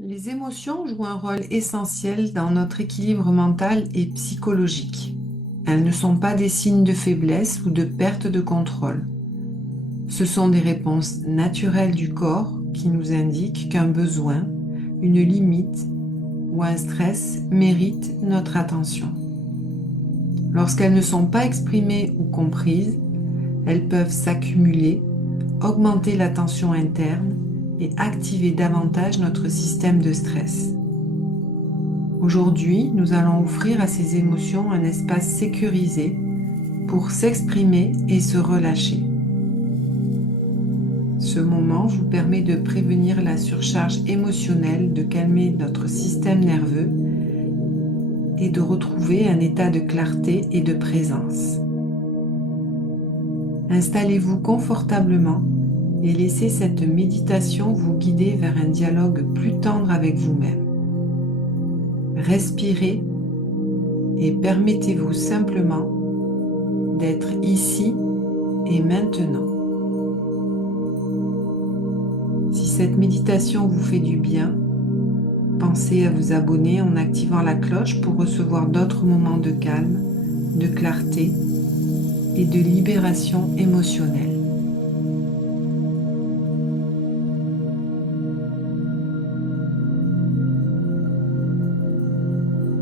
Les émotions jouent un rôle essentiel dans notre équilibre mental et psychologique. Elles ne sont pas des signes de faiblesse ou de perte de contrôle. Ce sont des réponses naturelles du corps qui nous indiquent qu'un besoin, une limite ou un stress mérite notre attention. Lorsqu'elles ne sont pas exprimées ou comprises, elles peuvent s'accumuler, augmenter la tension interne et activer davantage notre système de stress. Aujourd'hui, nous allons offrir à ces émotions un espace sécurisé pour s'exprimer et se relâcher. Ce moment vous permet de prévenir la surcharge émotionnelle, de calmer notre système nerveux et de retrouver un état de clarté et de présence. Installez-vous confortablement et laissez cette méditation vous guider vers un dialogue plus tendre avec vous-même. Respirez et permettez-vous simplement d'être ici et maintenant. Si cette méditation vous fait du bien, pensez à vous abonner en activant la cloche pour recevoir d'autres moments de calme, de clarté et de libération émotionnelle.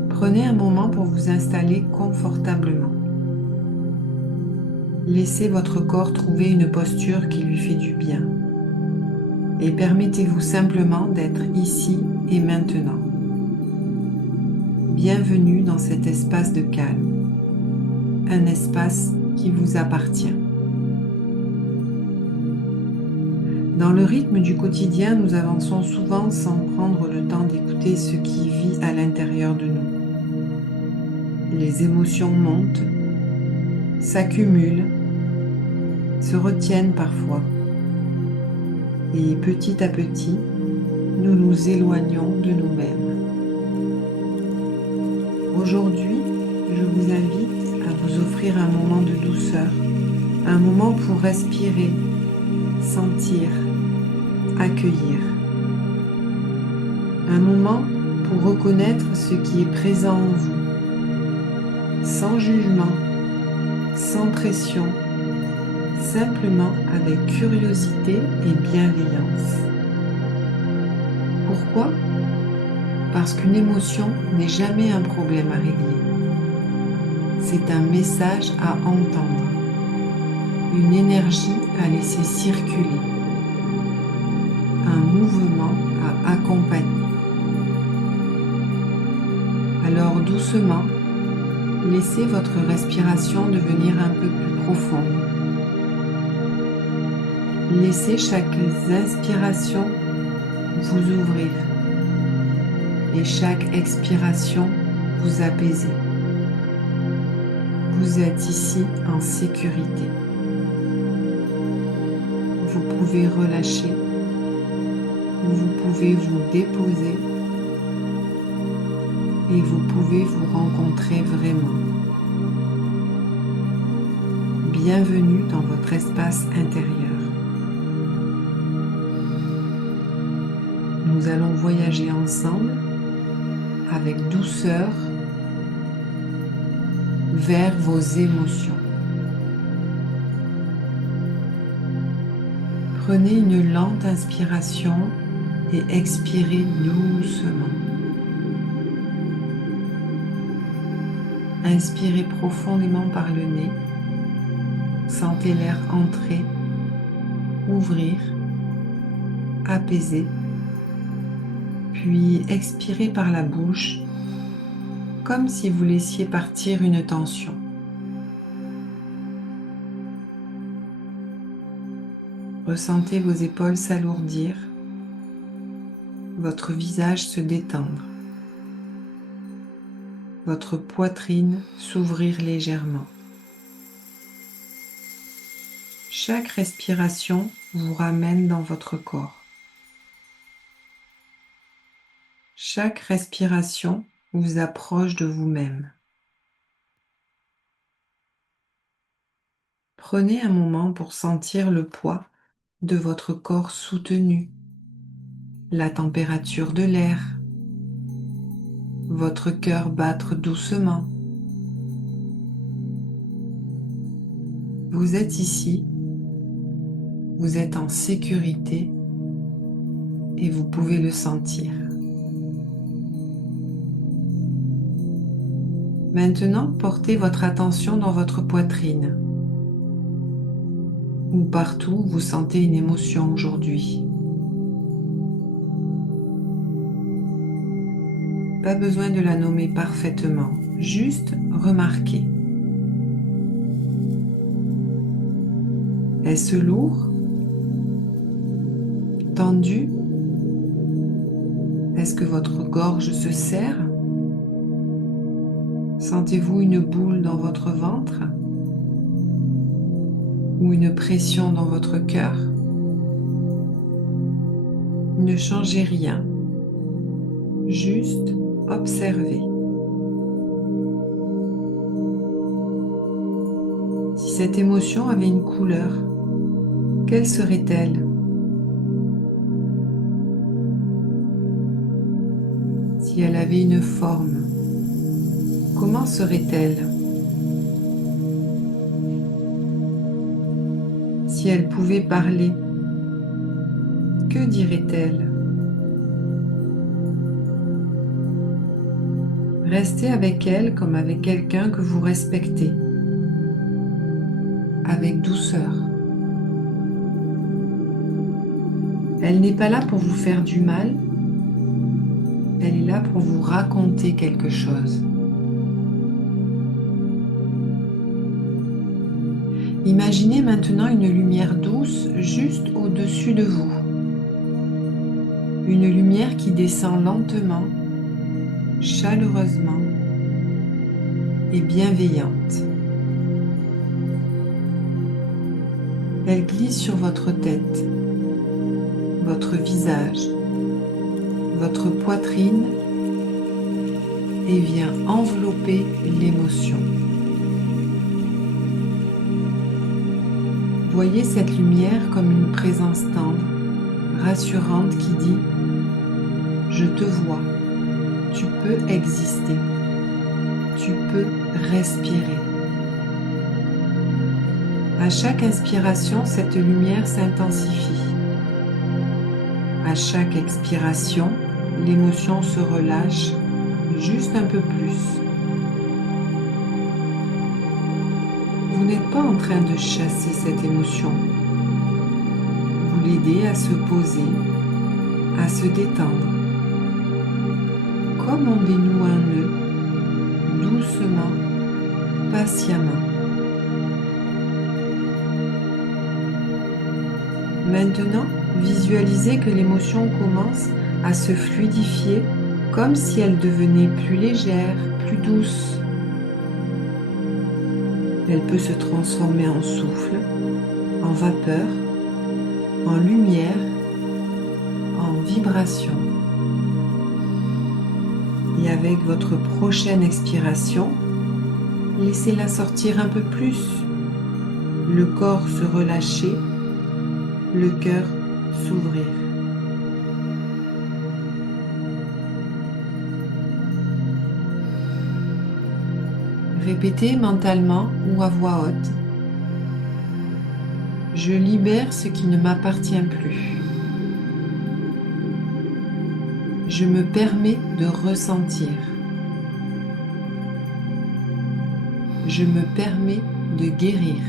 Prenez un moment pour vous installer confortablement. Laissez votre corps trouver une posture qui lui fait du bien et permettez-vous simplement d'être ici et maintenant. Bienvenue dans cet espace de calme, un espace qui vous appartient. Dans le rythme du quotidien, nous avançons souvent sans prendre le temps d'écouter ce qui vit à l'intérieur de nous. Les émotions montent, s'accumulent, se retiennent parfois. Et petit à petit, nous nous éloignons de nous-mêmes. Aujourd'hui, je vous invite à vous offrir un moment de douceur, un moment pour respirer, sentir, accueillir. Un moment pour reconnaître ce qui est présent en vous, sans jugement, sans pression, simplement avec curiosité et bienveillance. Pourquoi ? Parce qu'une émotion n'est jamais un problème à régler. C'est un message à entendre, une énergie à laisser circuler, un mouvement à accompagner. Alors doucement, laissez votre respiration devenir un peu plus profonde. Laissez chaque inspiration vous ouvrir et chaque expiration vous apaiser. Vous êtes ici en sécurité. Vous pouvez relâcher, vous pouvez vous déposer et vous pouvez vous rencontrer vraiment. Bienvenue dans votre espace intérieur. Nous allons voyager ensemble avec douceur vers vos émotions. Prenez une lente inspiration et expirez doucement. Inspirez profondément par le nez. Sentez l'air entrer, ouvrir, apaiser. Puis expirez par la bouche, comme si vous laissiez partir une tension. Ressentez vos épaules s'alourdir, votre visage se détendre, votre poitrine s'ouvrir légèrement. Chaque respiration vous ramène dans votre corps. Chaque respiration vous approche de vous-même. Prenez un moment pour sentir le poids de votre corps soutenu, la température de l'air, votre cœur battre doucement. Vous êtes ici, vous êtes en sécurité et vous pouvez le sentir. Maintenant, portez votre attention dans votre poitrine, ou partout où vous sentez une émotion aujourd'hui. Pas besoin de la nommer parfaitement, juste remarquez. Est-ce lourd? Tendu? Est-ce que votre gorge se serre? Sentez-vous une boule dans votre ventre? Ou une pression dans votre cœur? Ne changez rien, juste observez. Si cette émotion avait une couleur, quelle serait-elle? Si elle avait une forme, comment serait-elle? Si elle pouvait parler, que dirait-elle? Restez avec elle comme avec quelqu'un que vous respectez, avec douceur. Elle n'est pas là pour vous faire du mal, elle est là pour vous raconter quelque chose. Imaginez maintenant une lumière douce juste au-dessus de vous. Une lumière qui descend lentement, chaleureusement et bienveillante. Elle glisse sur votre tête, votre visage, votre poitrine et vient envelopper l'émotion. Voyez cette lumière comme une présence tendre, rassurante qui dit « Je te vois, tu peux exister, tu peux respirer ». À chaque inspiration, cette lumière s'intensifie. À chaque expiration, l'émotion se relâche juste un peu plus. Vous n'êtes pas en train de chasser cette émotion. Vous l'aidez à se poser, à se détendre. Comme on dénoue un nœud, doucement, patiemment. Maintenant, visualisez que l'émotion commence à se fluidifier comme si elle devenait plus légère, plus douce. Elle peut se transformer en souffle, en vapeur, en lumière, en vibration. Et avec votre prochaine expiration, laissez-la sortir un peu plus. Le corps se relâcher, le cœur s'ouvrir. Répétez mentalement ou à voix haute. Je libère ce qui ne m'appartient plus. Je me permets de ressentir. Je me permets de guérir.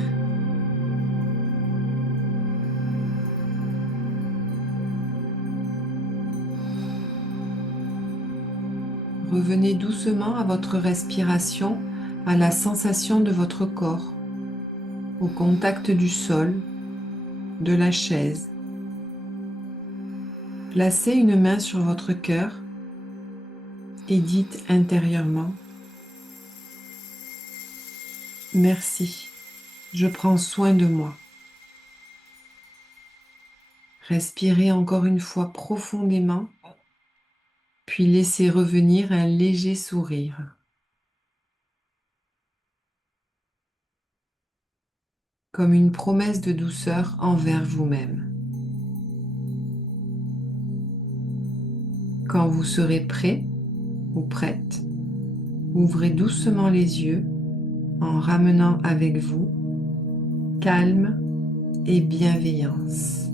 Revenez doucement à votre respiration, à la sensation de votre corps, au contact du sol, de la chaise. Placez une main sur votre cœur et dites intérieurement « Merci, je prends soin de moi ». Respirez encore une fois profondément, puis laissez revenir un léger sourire. Comme une promesse de douceur envers vous-même. Quand vous serez prêt ou prête, ouvrez doucement les yeux en ramenant avec vous calme et bienveillance.